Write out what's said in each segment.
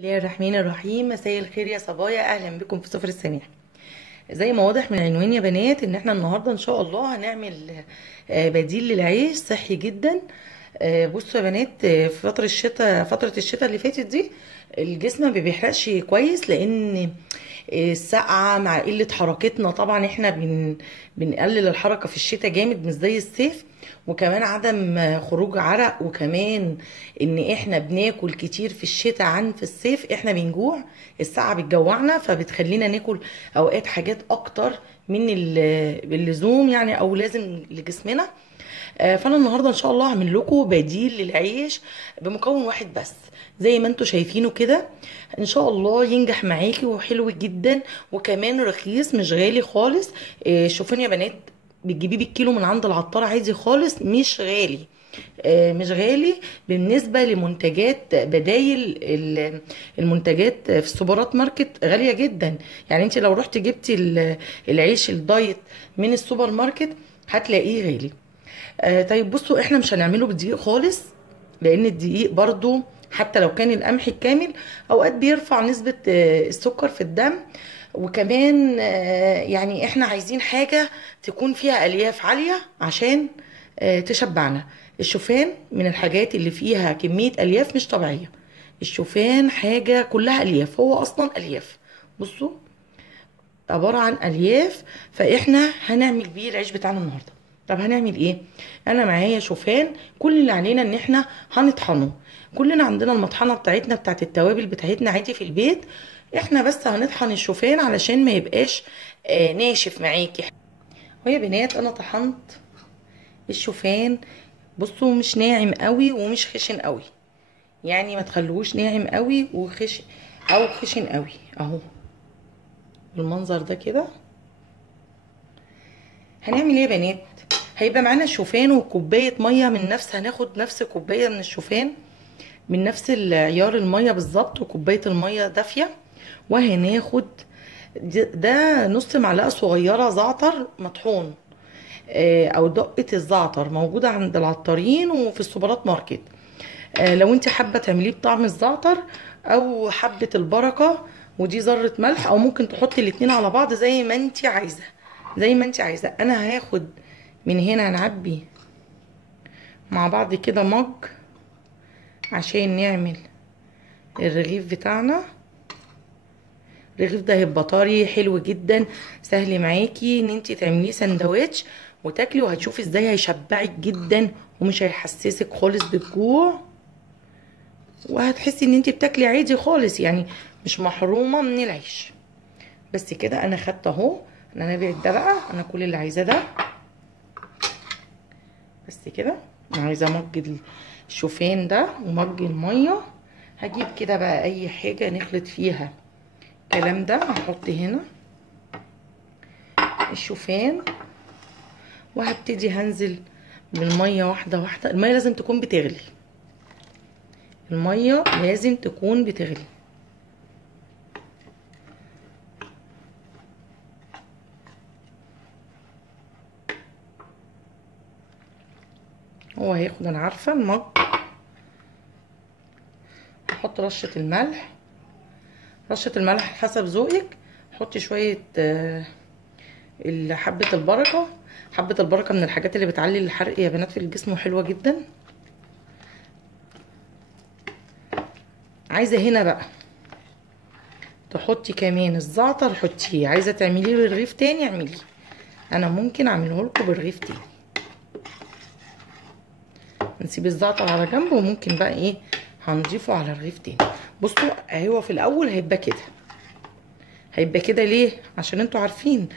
الله الرحمن الرحيم. مساء الخير يا صبايا، اهلا بكم في سفر السماح. زي ما واضح من العنوان يا بنات ان احنا النهارده ان شاء الله هنعمل بديل للعيش صحي جدا. بصوا يا بنات، في فتره الشتاء اللي فاتت دي الجسم ما بيحرقش كويس، لان السقعه مع قله حركتنا. طبعا احنا بنقلل الحركه في الشتاء جامد مش زي الصيف، وكمان عدم خروج عرق، وكمان ان احنا بناكل كتير في الشتاء عن في الصيف. احنا بنجوع، السقعه بتجوعنا فبتخلينا ناكل اوقات حاجات اكتر من اللزوم يعني، او لازم لجسمنا. فانا النهارده ان شاء الله هعمل لكم بديل للعيش بمكون واحد بس، زي ما انتم شايفينه كده. ان شاء الله ينجح معاكي وحلو جدا، وكمان رخيص مش غالي خالص. شوفوني يا بنات، بتجيبيه بالكيلو من عند العطار عادي خالص، مش غالي. مش غالي بالنسبة لمنتجات بدايل المنتجات في السوبرات ماركت غالية جدا. يعني انت لو رحت جبتي العيش الدايت من السوبر ماركت هتلاقيه غالي. طيب بصوا، احنا مش هنعمله بالدقيق خالص، لان الدقيق برضو حتى لو كان القمح الكامل اوقات بيرفع نسبة السكر في الدم. وكمان يعني احنا عايزين حاجة تكون فيها الياف عالية عشان تشبعنا. الشوفان من الحاجات اللي فيها كمية الياف مش طبيعية. الشوفان حاجة كلها الياف، هو اصلا الياف. بصوا، عبارة عن الياف. فاحنا هنعمل بيه العيش بتاعنا النهاردة. طب هنعمل ايه؟ انا معايا شوفان، كل اللي علينا ان احنا هنطحنه. كلنا عندنا المطحنة بتاعتنا بتاعت التوابل بتاعتنا عادي في البيت. احنا بس هنطحن الشوفان علشان ما يبقاش ناشف معاكي. ويا بنات انا طحنت الشوفان. بصوا، مش ناعم قوي ومش خشن قوي، يعني ما تخلوش ناعم قوي وخشن او خشن قوي اهو بالمنظر ده كده. هنعمل ايه يا بنات؟ هيبقى معانا شوفان وكوبايه ميه هناخد نفس كوبايه من الشوفان، من نفس العيار الميه بالظبط، وكوبايه الميه دافيه. وهناخد ده نص معلقه صغيره زعتر مطحون، او دقه الزعتر موجوده عند العطارين وفي السوبرات ماركت. لو انت حابه تعمليه بطعم الزعتر او حبه البركه، ودي ذره ملح، او ممكن تحطي الاتنين على بعض زي ما انت عايزه. انا هاخد من هنا، هنعبي مع بعض كده مج عشان نعمل الرغيف بتاعنا. الرغيف ده هيبقى طري حلو جدا، سهل معاكي ان انت تعمليه سندوتش وتاكلي، وهتشوفي ازاي هيشبعك جدا ومش هيحسسك خالص بالجوع، وهتحسي ان انت بتاكلي عادي خالص، يعني مش محرومه من العيش. بس كده انا خدت اهو. انا نبعد ده بقى، انا كل اللي عايزاه ده بس كده. انا عايزه مج الشوفان ده ومج الميه. هجيب كده بقى اي حاجه نخلط فيها الكلام ده. هحط هنا الشوفان وهبتدي هنزل بالميه واحده واحده. الميه لازم تكون بتغلي، الميه لازم تكون بتغلي. هو هياخد، انا عارفه المج. هحط رشه الملح، رشه الملح حسب ذوقك. حطي شويه حبه البركه. حبه البركه من الحاجات اللي بتعلي الحرق يا بنات في الجسم، وحلوه جدا. عايزه هنا بقى تحطي كمان الزعتر، حطيه. عايزه تعمليه برغيف تاني اعمليه، انا ممكن اعمله لكم برغيف تاني. نسيب الزعتر على جنب، وممكن بقى ايه هنضيفه على رغيف تاني. بصوا، هو في الاول هيبقى كده ليه؟ عشان انتوا عارفين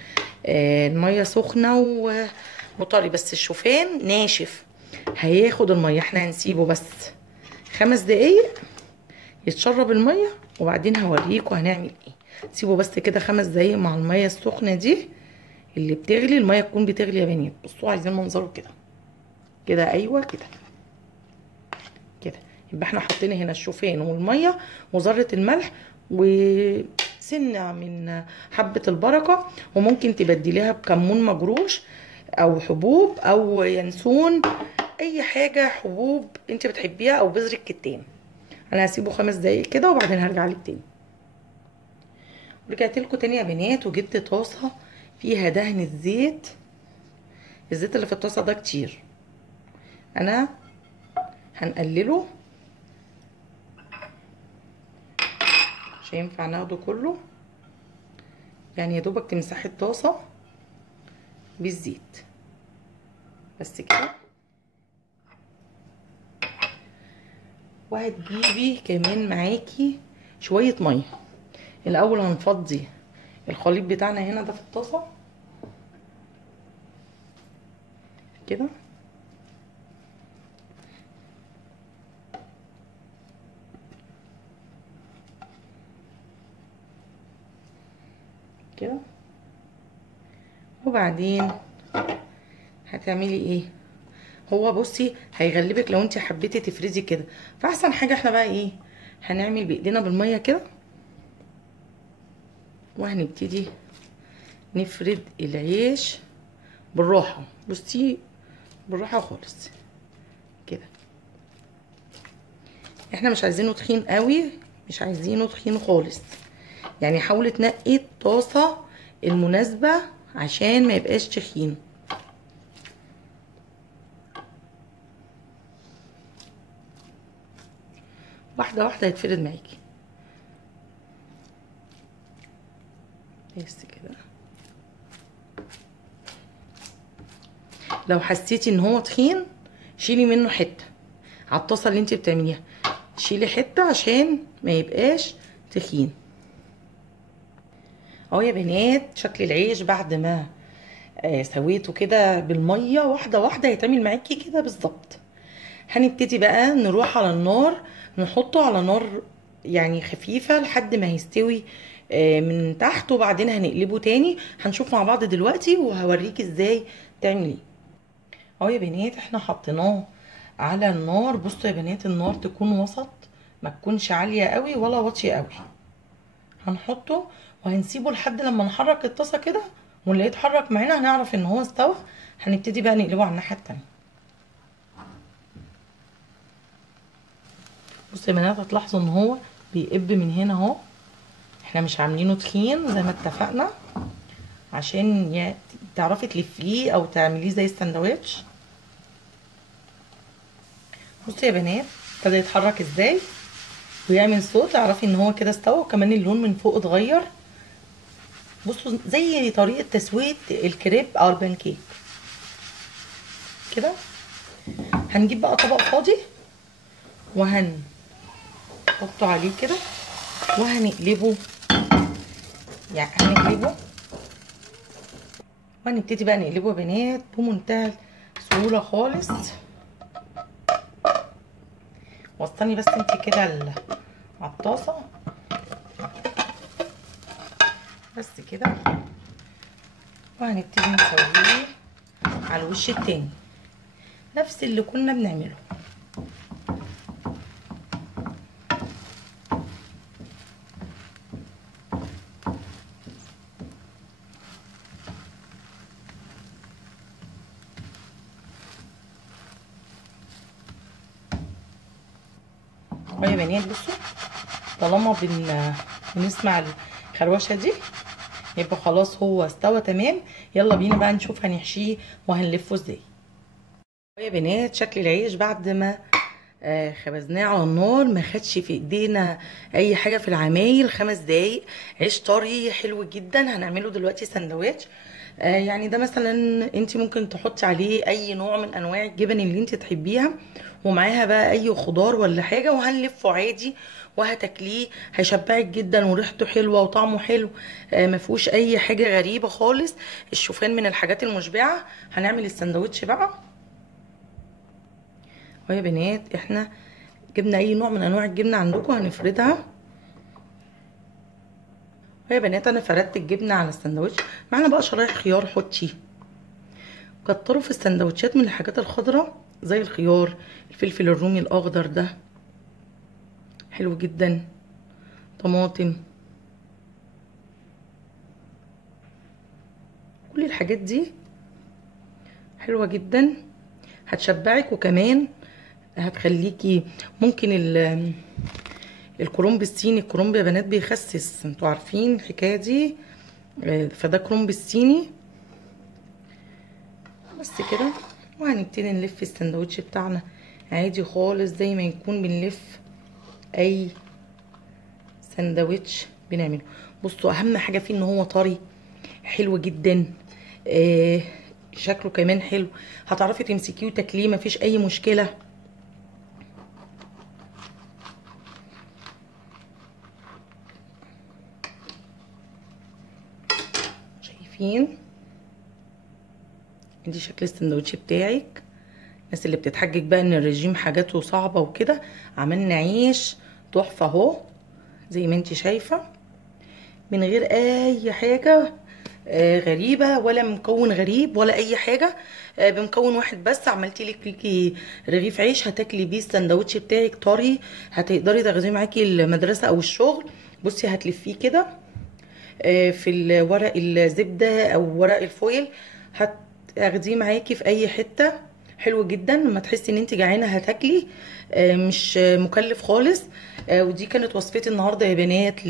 الميه سخنه وطري، بس الشوفان ناشف هياخد الميه. احنا هنسيبه بس 5 دقايق يتشرب الميه، وبعدين هوريكم هنعمل ايه. سيبه بس كده 5 دقايق مع الميه السخنه دي اللي بتغلي. الميه تكون بتغلي يا بنات. بصوا، عايزين منظره كده كده. ايوه كده كده. يبقى احنا حطينا هنا الشوفان والميه وذره الملح وسنه من حبه البركه، وممكن تبدليها بكمون مجروش او حبوب او ينسون، اي حاجه حبوب انت بتحبيها، او بذر الكتان انا هسيبه 5 دقايق كده وبعدين هرجع لك تاني. رجعت لكم تاني يا بنات وجبت طاسه فيها دهنه زيت. الزيت اللي في الطاسه ده كتير، انا هنقلله مش هينفع ناخده كله، يعني يا دوبك تمسحي الطاسه بالزيت بس كده. وهتجيبي كمان معاكي شويه ميه. الاول هنفضي الخليط بتاعنا هنا ده في الطاسه كده، كده. وبعدين هتعملي ايه؟ هو بصي هيغلبك لو انت حبيتي تفردي كده، فاحسن حاجه احنا بقى ايه، هنعمل بايدينا بالميه كده وهنبتدي نفرد العيش بالراحه. بصي بالراحه خالص كده. احنا مش عايزينه تخين قوي، مش عايزينه تخين خالص، يعني حاولي تنقي الطاسه المناسبه عشان ما يبقاش تخين. واحده واحده هيتفرد معاكي بس كده. لو حسيتي ان هو تخين شيلي منه حته على الطاسه اللي انت بتعمليها، شيلي حته عشان ما يبقاش تخين. اهو يا بنات شكل العيش بعد ما سويته كده بالميه واحده واحده هيتعمل معاكي كده بالظبط. هنبتدي بقى نروح على النار، نحطه على نار يعني خفيفه لحد ما هيستوي من تحت، وبعدين هنقلبه تاني. هنشوف مع بعض دلوقتي وهوريكي ازاي تعمليه. اهو يا بنات احنا حطيناه على النار. بصوا يا بنات النار تكون وسط، ما تكونش عاليه قوي ولا واطيه قوي. هنحطه وهنسيبه لحد لما نحرك الطاسه كده، ونلاقيه اتحرك معانا هنعرف ان هو استوى. هنبتدي بقى نقلبه على الناحيه التانيه. بصوا يا بنات هتلاحظوا ان هو بيقب من هنا اهو. احنا مش عاملينه تخين زي ما اتفقنا عشان تعرفي تلفيه او تعمليه زي السندوتش. بصوا يا بنات ابتدى يتحرك ازاي ويعمل صوت، اعرفي ان هو كده استوى. وكمان اللون من فوق اتغير. بصوا زي طريقه تسويه الكريب او البانكيك كده. هنجيب بقى طبق فاضي وهنحطه عليه كده وهنقلبه، يعني هنقلبه وهنبتدي بقى نقلبه يا بنات بمنتهى السهوله خالص. وصلني بس انت كده على الطاسه بس كده. وهنبتدي نسويه على الوش التاني نفس اللي كنا بنعمله. يا بنات بصوا طالما بنسمع الخروشه دي يبقى خلاص هو استوى تمام. يلا بينا بقى نشوف هنحشيه وهنلفه ازاي. يا بنات شكل العيش بعد ما خبزناه على النار ما خدش في ايدينا اي حاجه في العمايل. 5 دقايق عيش طري حلو جدا. هنعمله دلوقتي سندوتش. يعني ده مثلا انت ممكن تحطي عليه اي نوع من انواع الجبن اللي انت تحبيها، ومعاها بقى اي خضار ولا حاجه، وهنلفه عادي وهتاكليه. هيشبعك جدا وريحته حلوه وطعمه حلو. ما فيهوش اي حاجه غريبه خالص. الشوفان من الحاجات المشبعه. هنعمل السندوتش بقى. ويا بنات احنا جبنا اي نوع من انواع الجبنه عندكم هنفردها. ويا بنات انا فردت الجبنه على السندوتش. معانا بقى شرايح خيار حطي. كتروا في السندوتشات من الحاجات الخضراء زي الخيار، الفلفل الرومي الاخضر ده حلو جدا، طماطم، كل الحاجات دي حلوه جدا هتشبعك. وكمان هتخليكي ممكن الكرنب الصيني. الكرنب يا بنات بيخسس، انتوا عارفين الحكايه دي. فده كرنب الصيني بس كده. وهنبتدي نلف السندوتش بتاعنا عادي خالص زي ما يكون بنلف اي سندوتش بنعمله. بصوا اهم حاجه فيه ان هو طري حلو جدا، شكله كمان حلو، هتعرفي تمسكيه وتاكليه مفيش اي مشكله. شايفين دي شكل السندوتش بتاعك. الناس اللي بتتحجج بقى ان الرجيم حاجاته صعبه وكده، عملنا عيش تحفه اهو زي ما انت شايفه، من غير اي حاجه غريبه ولا مكون غريب ولا اي حاجه. بمكون واحد بس عملتي لك رغيف عيش هتاكلي بيه السندوتش بتاعك طري، هتقدري تاخديه معاكي المدرسه او الشغل. بصي هتلفيه كده في الورق الزبده او ورق الفويل، هتاخديه معاكي في اي حته. حلو جدا لما تحسي ان انت جعانه هتاكلي، مش مكلف خالص. ودي كانت وصفتي النهارده يا بنات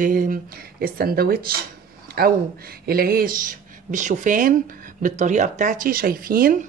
للساندوتش او العيش بالشوفان بالطريقه بتاعتي. شايفين